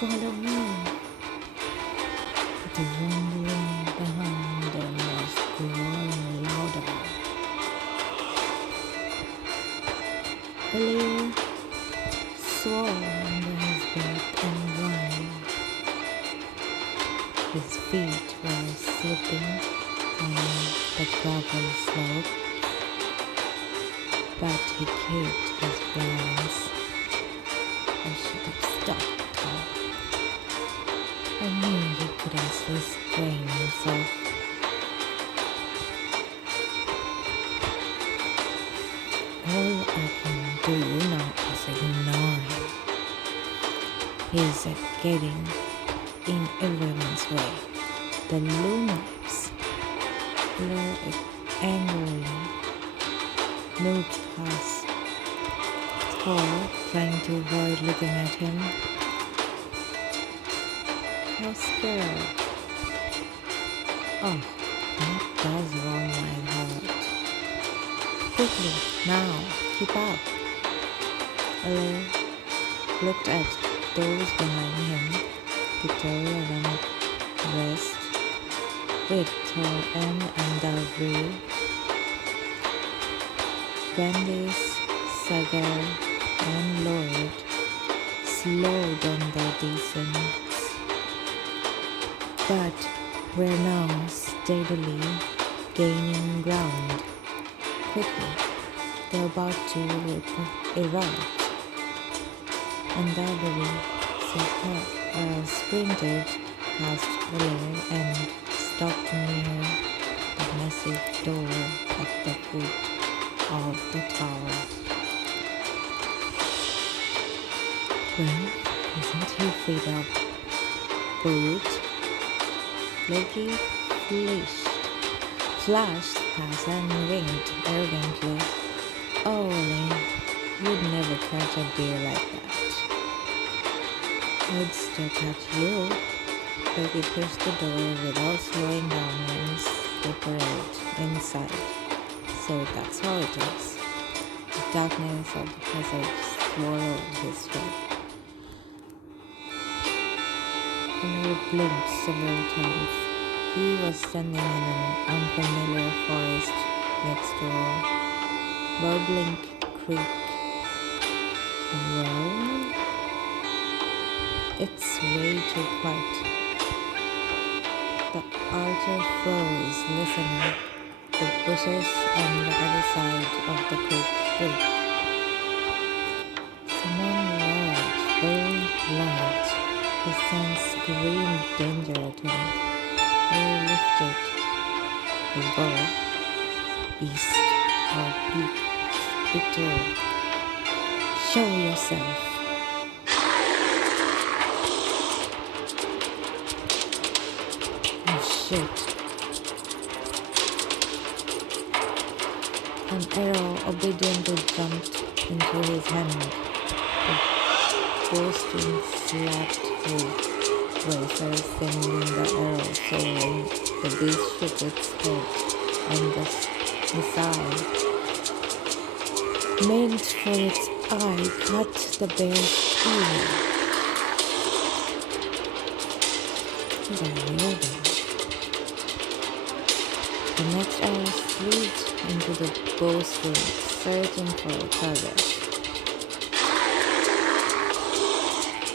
Follow me. The rumbling behind them was growing louder. Ellie swore under his breath and ran. His feet were slipping on the gravel slope, but he kept his balance. I should have stopped her. I knew he couldn't restrain himself. All I can do now is ignore him. He's getting in everyone's way. The lunatics angrily moved past Thor, trying to avoid looking at him. How scared. Oh, that does warm my heart. Quickly, now, keep up. Alain looked at those behind him. Victoria ran west with Thor and Valkyrie. Candice, Sagar, and Lloyd slowed on their descents, but were now steadily gaining ground. Quickly, they're about to erupt, and Valkyrie sprinted past Olair and stopped near the massive door at the foot of the tower. Well, isn't he fed up? Brute. Loki flashed past and winked arrogantly. Oh, Olair, you'd never catch a deer like that. I'd still catch you. Loki pushed the door without slowing down and separated inside. So that's how it is. The darkness of the passage swallowed his head. He blinked several times. He was standing in an unfamiliar forest next to a bubbling creek. Well, it's way too quiet. The archer froze, listening. The bushes on the other side of the creek shook. Someone large, very large. His sense screamed danger at him. He lifted his bow. Beast or Victor, show yourself. Oh shit. An arrow obediently jumped into his hand. The bowstring slapped his bracer, sending the arrow soaring. The beast shook its head, and the missile, meant for its eye, cut the bear's ear. He's a weirdo. The next arrow slid into the bowstring, searching for a target.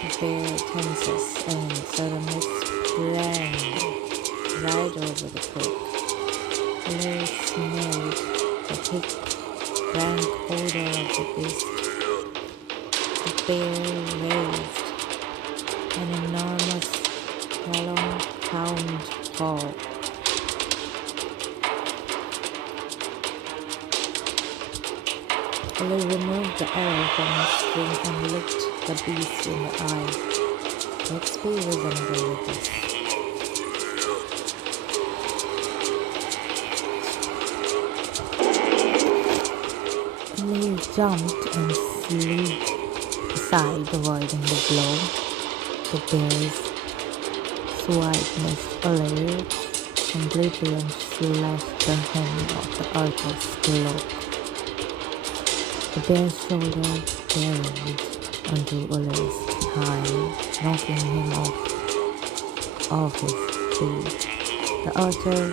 The bear tenses and suddenly sprang right over the creek. Larry smelled the thick, rank odor of the beast. The bear raised an enormous, prolonged call. Ollie removed the arrow from his string and looked the beast in the eye. Let's be reasonable with this. Ollie jumped and slid aside, avoiding the blow. The bear's swipe missed Ollie completely and slashed the hem of the archer's cloak. The bear's shoulder buried onto Ollie's high, knocking him off his feet. The archer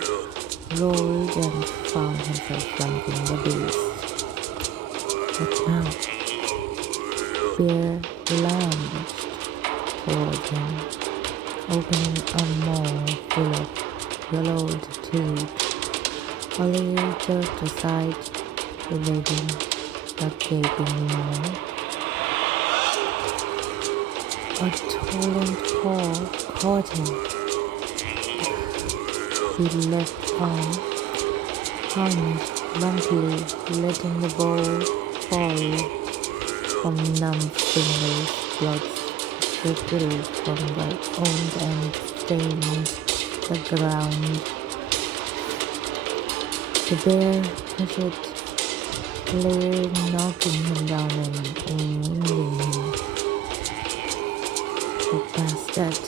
rolled and found himself flanking the beast. But now, Bear lunged toward him, opening a maw full of yellowed teeth. Ollie jerked aside, evading the gaping maw. A tall paw caught him. His left arm hung lumpily, letting the bow fall from numb fingers. Blood trickled from the wound and stained the ground. The bear pushed, knocking him down and winding him. The bastard.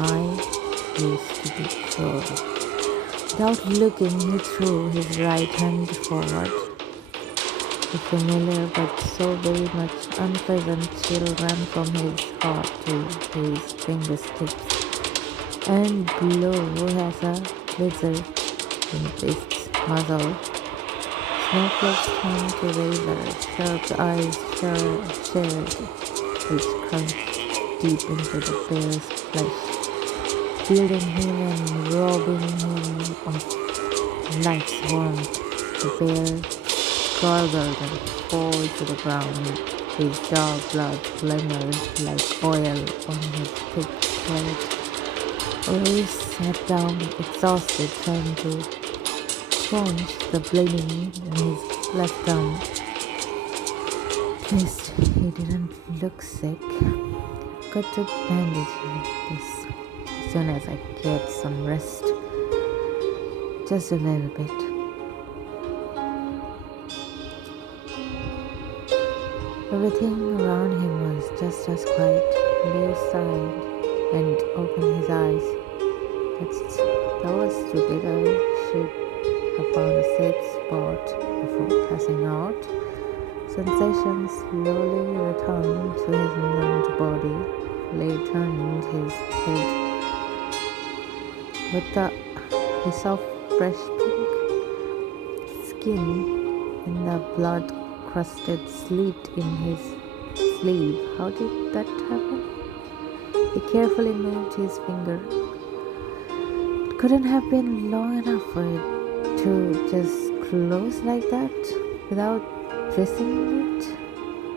I used to be sure. Without looking, he threw his right hand forward. A familiar but so very much unpleasant chill ran from his heart to his fingertips, and blew as a lizard in its muzzle. Snowflakes turned to razors, sharp eyes shared its crunch deep into the bear's flesh, shielding him and robbing him of life's warmth. The bear gargled and fall to the ground, his dark blood glimmered like oil on his thick plate. Ollie sat down, exhausted, trying to staunch the bleeding in his left arm. At least he didn't look sick. Got to bandage this as soon as I get some rest. Just a little bit. Everything around him was just as quiet. Bear sighed and opened his eyes. That was stupid. I should have found a safe spot before passing out. Sensation slowly returned to his numbed body. Lay turned his head. He saw fresh pink skin and the blood-crusted slit in his sleeve. How did that happen? He carefully moved his finger. It couldn't have been long enough for it to just close like that without dressing it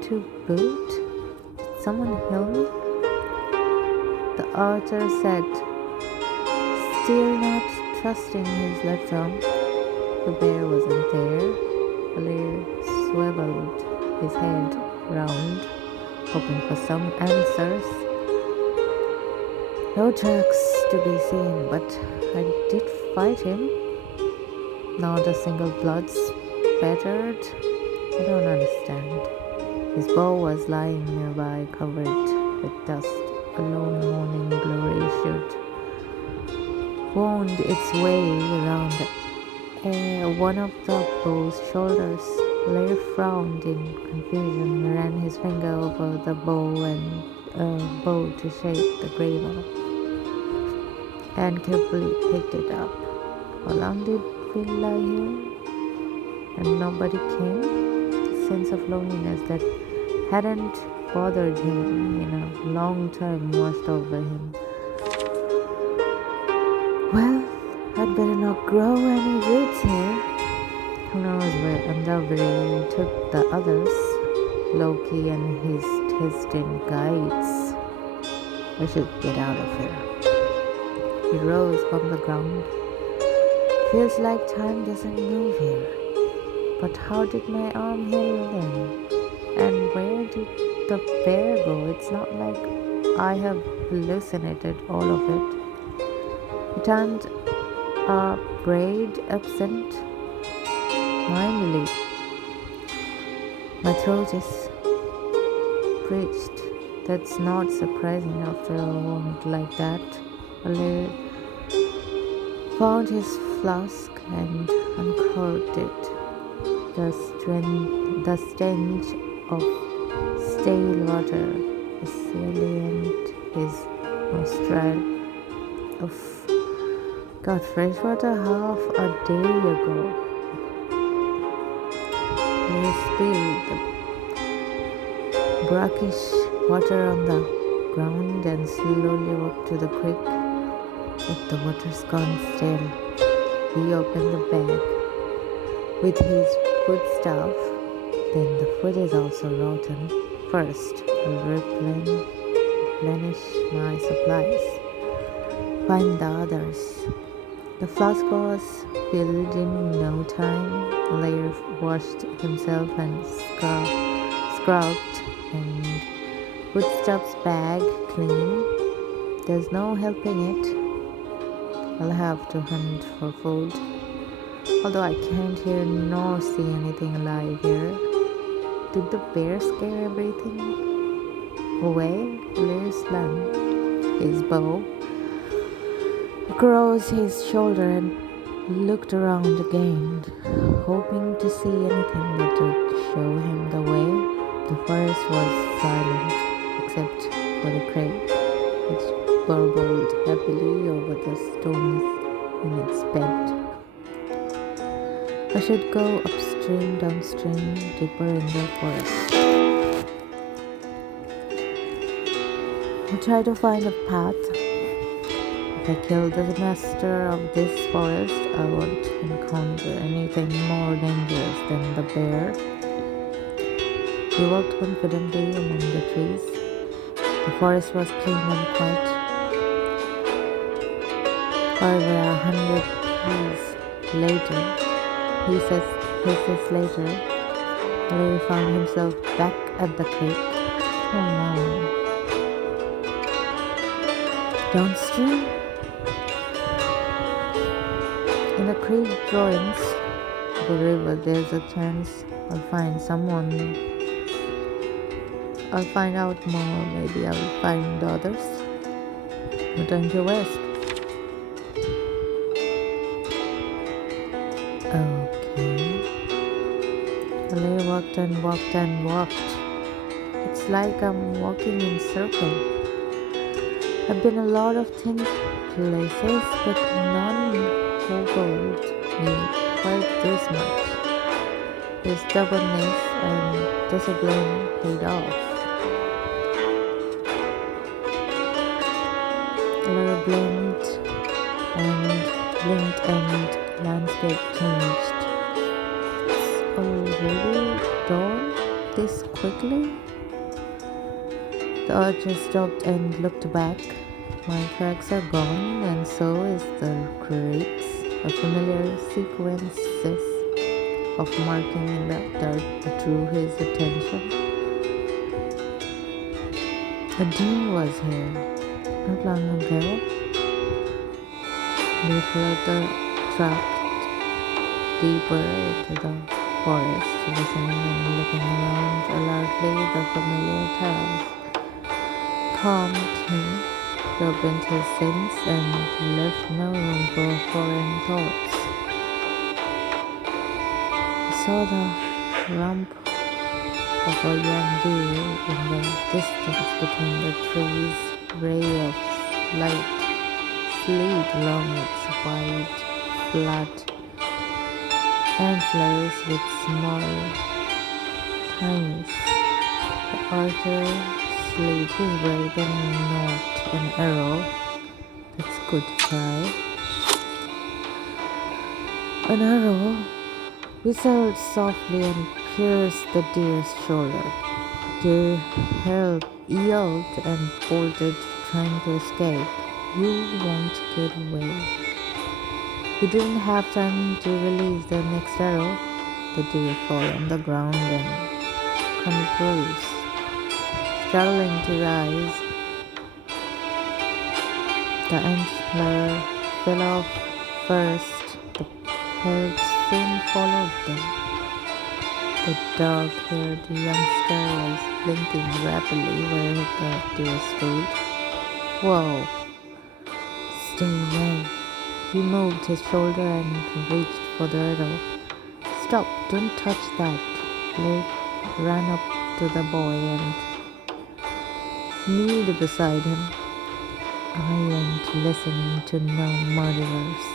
to boot. Did someone help me? The archer said, still not trusting his left arm. The bear wasn't there. Valkyrie swiveled his head round, hoping for some answers. No tracks to be seen, but I did fight him. Not a single blood spattered. I don't understand. His bow was lying nearby, covered with dust. A lone morning glory should wound its way around one of the bow's shoulders. Lair frowned in confusion, ran his finger over the bow to shake the gravel, and carefully picked it up. How long did we lie here? And nobody came? The sense of loneliness that hadn't bothered him in a long time washed over him. Well, I'd better not grow any roots here. Who knows where Valkyrie took the others? Loki and his testing guides. I should get out of here. He rose from the ground. Feels like time doesn't move here. But how did my arm heal then? And where did the bear go? It's not like I have hallucinated all of it. He turned a braid absent mindedly. My throat is pricked. That's not surprising after a wound like that. Ali found his flask and uncorked it. The stench of Stale water, salient is nostril. Of got fresh water half a day ago. They spilled the brackish water on the ground and slowly walked to the creek. If the water's gone stale, he opened the bag with his foodstuff. Then the food is also rotten. First, I'll replenish my supplies. Find the others. The flask was filled in no time. Lair washed himself and scrubbed and foodstuffs bag clean. There's no helping it. I'll have to hunt for food. Although I can't hear nor see anything alive here. Did the bear scare everything away? Lair slammed his bow across his shoulder and looked around again, hoping to see anything that would show him the way. The forest was silent, except for the crate, which burbled happily over the stones in its bed. I should go upstream, downstream, deeper in the forest. I'll try to find a path. If I kill the master of this forest, I won't encounter anything more dangerous than the bear. He walked confidently among the trees. The forest was clean and quiet. However, 100 paces later, Larry found himself back at the creek. Oh no. Downstream? In the creek joins the river, there's a chance I'll find out more. Maybe I'll find others. Return to west. Okay. Larry walked and walked and walked. It's like I'm walking in circles. I've been a lot of thin places, but none hobbled me quite this much. His stubbornness and discipline paid off. Laura blinked and landscape changed. It's already dawn this quickly? The archer stopped and looked back. My tracks are gone, and so is the creeks. A familiar sequences of marking in the dirt drew his attention. A deer was here, not long ago. They followed the track deeper into the forest, listening and looking around alertly. The familiar tales calmed him, opened his sense, and left no room for foreign thoughts. He saw the rump of a young deer in the distance between the trees. Ray of light slid along its wide, flat antlers with small tines. The archer slid his way, then knocked an arrow. That's good try. An arrow whistled softly and pierced the deer's shoulder. Deer yelled and bolted, trying to escape. You won't get away. He didn't have time to release the next arrow. The deer fell on the ground and convulsed, struggling to rise. The antler fell off first. The pelts soon followed them. The dark-haired youngster was blinking rapidly where the deer stood. Whoa! Stay away. He moved his shoulder and reached for the arrow. Stop! Don't touch that. Blake ran up to the boy and kneeled beside him. I went listening to no murderers.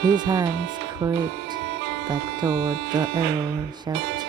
His hands creaked back toward the arrow shaft.